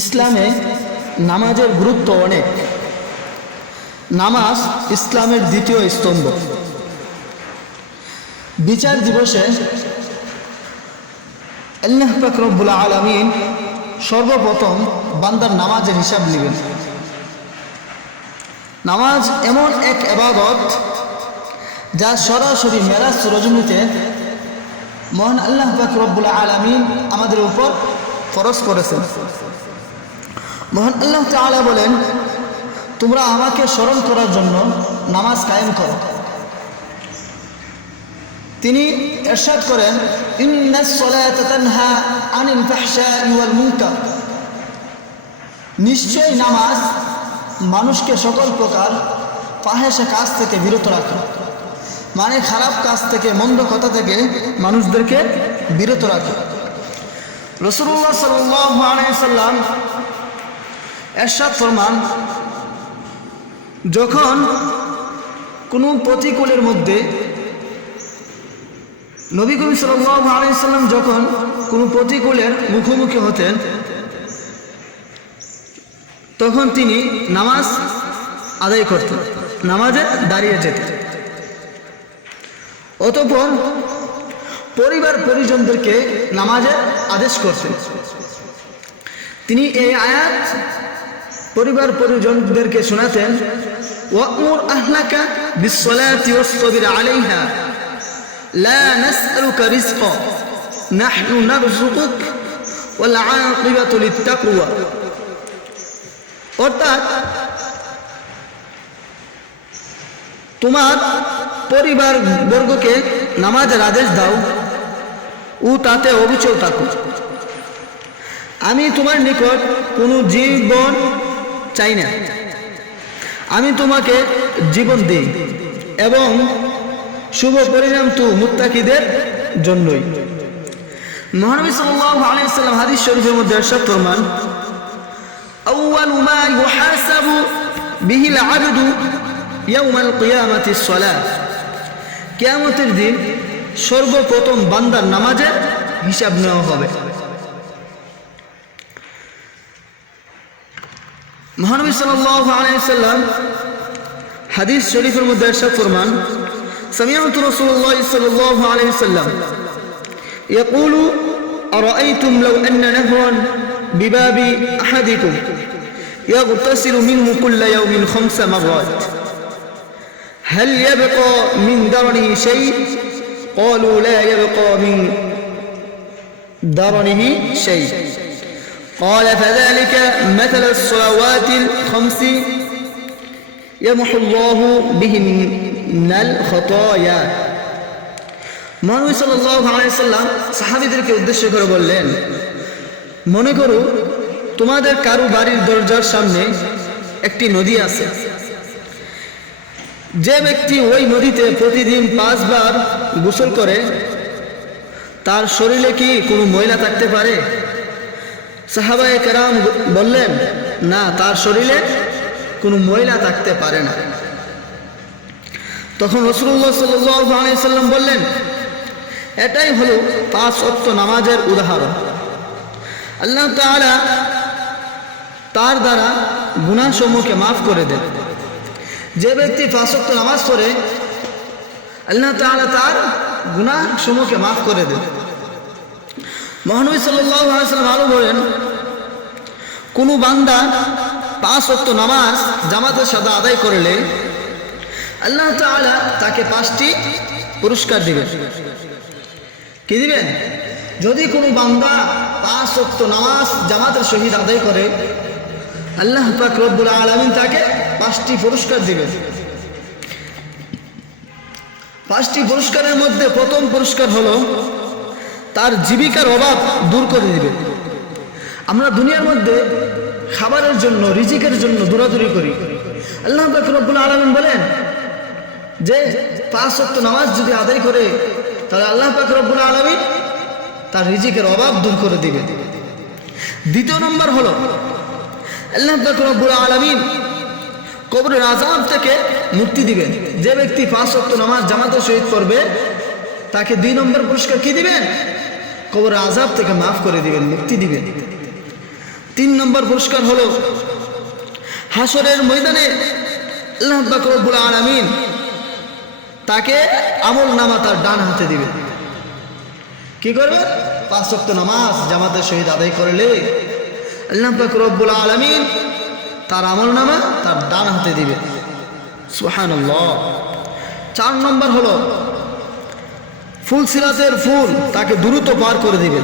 ইসলামে নামাজের গুরুত্ব অনেক। নামাজ ইসলামের দ্বিতীয় স্তম্ভ। বিচার দিবসে আল্লাহ পাক রব্বুল আলমিন সর্বপ্রথম বান্দার নামাজের হিসাব নেবেন নামাজ এমন এক এবাদত যা সরাসরি মেরাজ রজনীতে মহান আল্লাহ পাক রব্বুল আলমিন আমাদের উপর ফরজ করেছেন। মহান আল্লাহ তাআলা বলেন, তোমরা আমাকে স্মরণ করার জন্য নামাজ কায়েম করো। তিনি এরশাদ করেন ইন্নাস সালাতা তানহা আনিল ফাহশাই ওয়াল মুনকার। নিশ্চয় নামাজ মানুষকে সকল প্রকার পাহেসা কাজ থেকে বিরত রাখে মানে খারাপ কাজ থেকে, মন্দ কথা থেকে মানুষদেরকে বিরত রাখে। রসুল্লাহ সাল্লাম এরশাদ ফরমান, যখন কোনো প্রতিকূলের মধ্যে নবী কবি সাল্লাম যখন কোনো প্রতিকূলের মুখোমুখি হতেন, তখন তিনি নামাজ আদায় করতেন, নামাজে দাঁড়িয়ে যেতেন। অতপর পরিবার পরিজনদেরকে নামাজের আদেশ করতেন তিনি এই আয়াত পরিবার পরিজনদেরকে শোনাতেন, ওয়ামুর আহলাকা বিসসালাতি ওয়াসতাবির আলাইহা, লা নাসআলুকা রিজকা নাহনু নারযুকুক ওয়াল আকিবাতু লিত্তাকওয়া অর্থাৎ, তোমার পরিবার বর্গকে নামাজের আদেশ দাও, ও তাতে অবিচল থাকো। আমি তোমার নিকট কোনো জীবন চাই না। আমি তোমাকে জীবন দিই এবং শুভ পরিণাম তু মুত্তাকিদের জন্যই। মহানবী সাল্লাল্লাহু আলাইহি সাল্লাম হাদিস শরীফের মধ্যে এরশাদ ফরমান, আউয়াল মা ইউহাসাবু বিহিল আবদু ইয়াউমাল কিয়ামাতি সলাহ কিয়ামতের দিন সর্বপ্রথম বান্দার নামাজের হিসাব নেওয়া হবে। মহানবী সাল্লাল্লাহু আলাইহি সাল্লাম হাদিস শরীফের মধ্যে ارشاد ফরমান سمعت رسول الله صلى الله عليه وسلم يقول أرأيتم لو أن نهرا بباب أحدكم يغتسل منه كل يوم خمس مرات هل يبقى من درنه شيء قالوا لا يبقى من درنه شيء قال فذلك مثل الصلوات الخمس يمحو الله بهن الخطايا মহানবী সাল্লাল্লাহু আলাইহি সাল্লাম সাহাবীদেরকে উদ্দেশ্য করে বললেন মনে করো তোমাদের কারো বাড়ির দরজার সামনে একটি নদী আছে যে ব্যক্তি ওই নদীতে প্রতিদিন পাঁচবার গোসল করে তার শরীরে কি কোনো ময়লা থাকতে পারে সাহাবায়ে কেরাম বললেন, না, তার শরীরে কোনো ময়লা থাকতে পারে না। তখন রসুল্লাহ সাল্লাম বললেন, এটাই হলো পাঁচ অক্ত নামাজের উদাহরণ। আল্লাহ তাআলা তার দ্বারা গুণাসমূহকে মাফ করে দেন। যে ব্যক্তি পাঁচ অক্ত নামাজ পড়ে, আল্লাহ তাআলা তার গুণাসমূহকে মাফ করে দেন। মহানবী সাল্লাম আরও বলেন, কোনো বান্দা পাঁচ অক্ত নামাজ জামাতের সাথে আদায় করলে আল্লাহ তাকে পাঁচটি পুরস্কার দিবেন। কি দিবেন? যদি কোনো বান্দা পাঁচ অক্ত নামাজ জামাতের সহিত আদায় করে, আল্লাহ পাক আলমিন তাকে পাঁচটি পুরস্কার দিবেন। পাঁচটি পুরস্কারের মধ্যে প্রথম পুরস্কার হলো তার জীবিকার অভাব দূর করে দিবে। আমরা দুনিয়ার মধ্যে খাবারের জন্য, রিজিকের জন্য দৌড়াদৌড়ি করি। আল্লাহ রব্বুল আলমিন বলেন যে, পাঁচ অক্ট নামাজ যদি আদায় করে, তাহলে আল্লাহ পাক রব্বুল আলমিন তার রিজিকের অভাব দূর করে দিবে। দ্বিতীয় নম্বর হলো, আল্লাহ পাক রব্বুল আলমিন কবরের আজাব থেকে মুক্তি দিবেন। যে ব্যক্তি পাঁচ অক্ট নামাজ জামাতের শহীদ করবে তাকে দুই নম্বর পুরস্কার কি দিবেন? কবর আজাব থেকে মাফ করে দিবেন, মুক্তি দিবেন। তিন নম্বর পুরস্কার হলো হাসরের ময়দানে আল্লাহ আলামিন তাকে আমল নামা তার ডান হাতে দিবে কি করবে পাঁচ ওয়াক্ত নামাজ জামাতের শহীদ আদায় করলে আল্লাহ রব্বুল আলামিন তার আমল নামা তার ডান হাতে দিবে সুবহানাল্লাহ। চার নম্বর হলো ফুল সিরাতের ফুল তাকে দ্রুত পার করে দিবে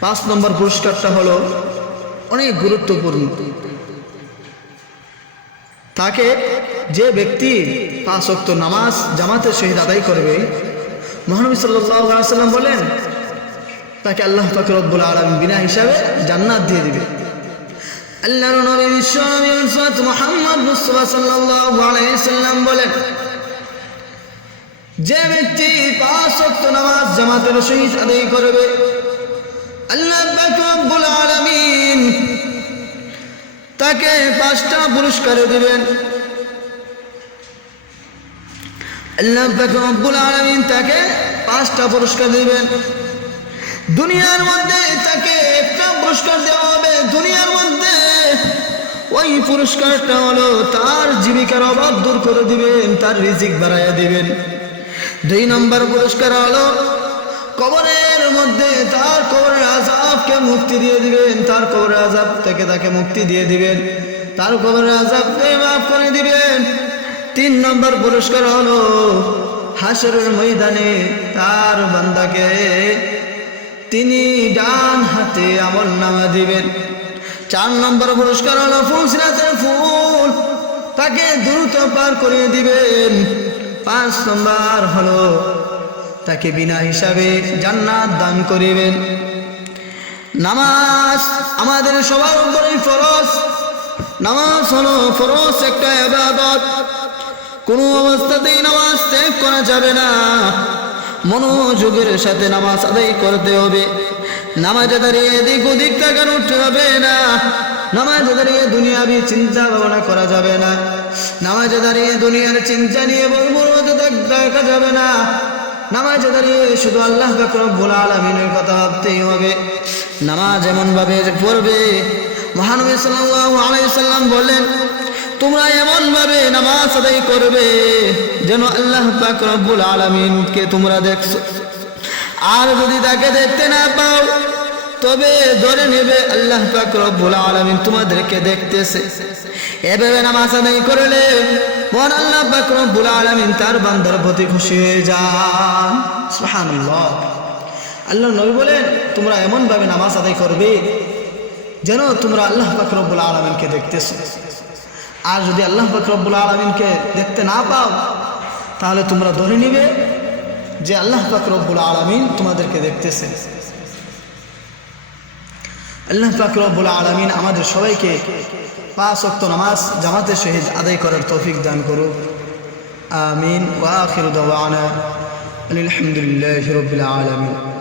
পাঁচ নম্বর পুরস্কারটা হলো অনেক গুরুত্বপূর্ণ। তাকে যে ব্যক্তি পাঁচ অক্ত নামাজ জামাতের সহিত আদায় করবে মহানবী সাল্লাম বলেন, তাকে আল্লাহ পাকে রব্বুল আলম বিনা হিসাবে জান্নাত দিয়ে দিবে। আল্লাহ নবী মুহাম্মদ মুস্তাফা বলেন যে ব্যক্তি পাঁচ ওয়াক্ত নামাজ জামাতের সহিত আদায় করবে, আল্লাহ তাকে পাঁচটা পুরস্কার দিবেন। আলামিন তাকে পাঁচটা পুরস্কার দিবেন। দুনিয়ার মধ্যে তাকে একটা পুরস্কার দেওয়া হবে। দুনিয়ার মধ্যে ওই পুরস্কারটা হলো তার জীবিকার অভাব দূর করে দিবেন, তার রিজিক বাড়াইয়া দিবেন। দুই নম্বর পুরস্কার হলো, কবরের মধ্যে তার কবরের আজাবকে মুক্তি দিয়ে দিবেন, তার কবরের আজাব থেকে তাকে মুক্তি দিয়ে দিবেন, তার কবরের আজাবকে মাফ করে দিবেন। তিন নম্বর পুরস্কার হলো হাসরের ময়দানে তার বান্দাকে তিনি ডান হাতে আমল নামা দিবেন। চার নম্বর পুরস্কার হলো, ফুল সিরাতের ফুল, তাকে দ্রুত পার করে দিবেন। পাঁচ নম্বর হলো, তাকে বিনা হিসাবে জান্নাত দান করিবেন। নামাজ আমাদের সবার উপরেই ফরজ। নামাজ হলো ফরজ একটা আবাদত কোনো অবস্থাতেই নামাজ ত্যাগ করা যাবে না। মনোযোগের সাথে নামাজ আদায় করতে হবে। নামাজে দাঁড়িয়ে এদিক ওদিক তাকান হবে না। নামাজে দাঁড়িয়ে দুনিয়াবি চিন্তা ভাবনা করা যাবে না। নামাজে দাঁড়িয়ে দুনিয়ার চিন্তা নিয়ে বলবুর মতো দেখা যাবে না। নামাজে দাঁড়িয়ে শুধু আল্লাহ রব্বুল আলমিনের কথা ভাবতেই হবে। নামাজ এমনভাবে পড়বে, মহানবী সাল্লাল্লাহু আলাইহি সাল্লাম বললেন, তোমরা এমন ভাবে নামাজ আদায় করবে যেন আল্লাহ পাক রব্বুল আলামিনকে তোমরা দেখছ। আর যদি তাকে দেখতে না পাও তবে ধরে নেবে আল্লাহ পাক রব্বুল আলামিন তোমাদেরকে দেখতেছে। এভাবে নামাজ আদায় করলে মন আল্লাহ পাক রব্বুল আলামিন তার বান্দার প্রতি খুশি হয়ে যান। আল্লাহ নবী বলেন, তোমরা এমন ভাবে নামাজ আদায় করবে যেন তোমরা আল্লাহ পাক রব্বুল আলামিনকে দেখতেছো। আর যদি আল্লাহ ফকরবুল আলমিনকে দেখতে না পাও, তাহলে তোমরা ধরে নিবে যে আল্লাহ ফকরবুল আলমিন তোমাদেরকে দেখতেছে। আল্লাহ ফাকরবুল আলমিন আমাদের সবাইকে পাঁচ অক্ত নামাজ জামাতের শহীদ আদায় করার তৌফিক দান করুক। আমিন। ওয়াখির দাওয়ানা আলহামদুলিল্লাহ রবিল আলমিন।